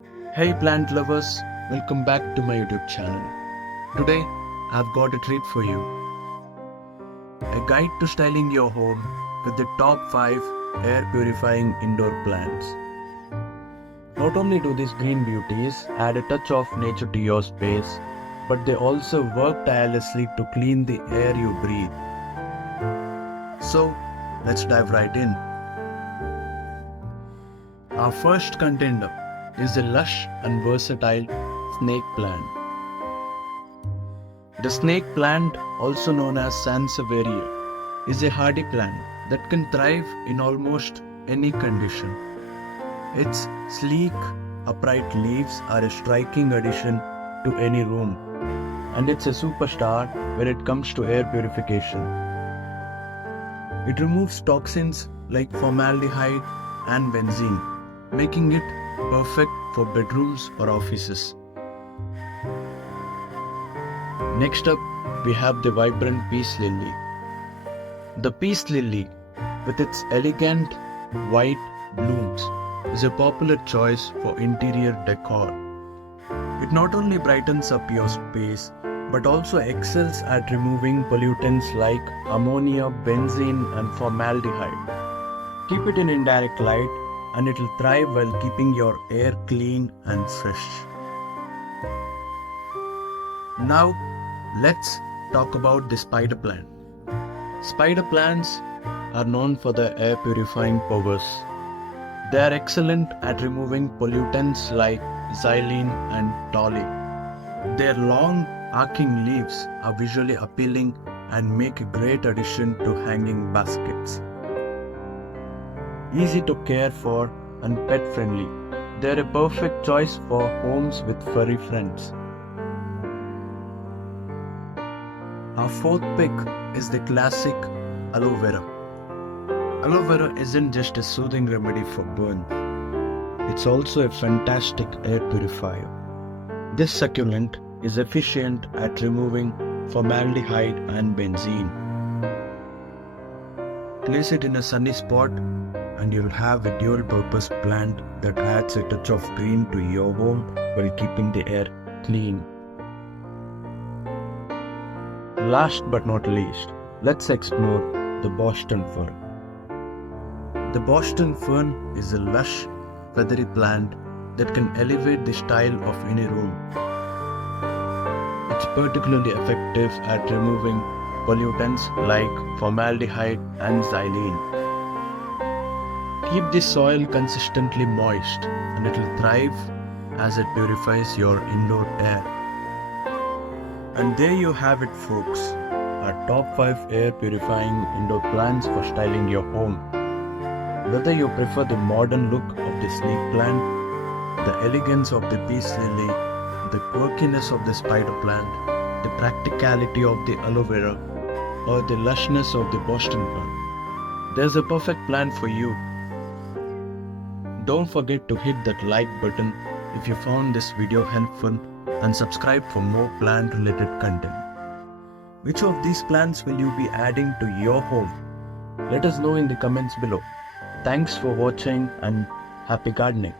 Hey plant lovers, welcome back to my YouTube channel. Today, I've got a treat for you. A guide to styling your home with the top 5 air purifying indoor plants. Not only do these green beauties add a touch of nature to your space, but they also work tirelessly to clean the air you breathe. So, let's dive right in. Our first contender is the lush and versatile snake plant. The snake plant, also known as Sansevieria, is a hardy plant that can thrive in almost any condition. Its sleek, upright leaves are a striking addition to any room, and it's a superstar when it comes to air purification. It removes toxins like formaldehyde and benzene, making it perfect for bedrooms or offices. Next up, we have the vibrant peace lily. The peace lily, with its elegant white blooms, is a popular choice for interior decor. It not only brightens up your space, but also excels at removing pollutants like ammonia, benzene, and formaldehyde. Keep it in indirect light and it will thrive while keeping your air clean and fresh. Now, let's talk about the spider plant. Spider plants are known for their air purifying powers. They are excellent at removing pollutants like xylene and toluene. Their long, arcing leaves are visually appealing and make a great addition to hanging baskets. Easy to care for and pet friendly, they are a perfect choice for homes with furry friends. Our fourth pick is the classic aloe vera. Aloe vera isn't just a soothing remedy for burns, it's also a fantastic air purifier. This succulent is efficient at removing formaldehyde and benzene. Place it in a sunny spot and you'll have a dual-purpose plant that adds a touch of green to your home while keeping the air clean. Last but not least, let's explore the Boston fern. The Boston fern is a lush, feathery plant that can elevate the style of any room. It's particularly effective at removing pollutants like formaldehyde and xylene. Keep the soil consistently moist and it will thrive as it purifies your indoor air. And there you have it, folks, our top 5 air purifying indoor plants for styling your home. Whether you prefer the modern look of the snake plant, the elegance of the peace lily, the quirkiness of the spider plant, the practicality of the aloe vera, or the lushness of the Boston fern, there's a perfect plant for you. Don't forget to hit that like button if you found this video helpful and subscribe for more plant related content. Which of these plants will you be adding to your home? Let us know in the comments below. Thanks for watching and happy gardening.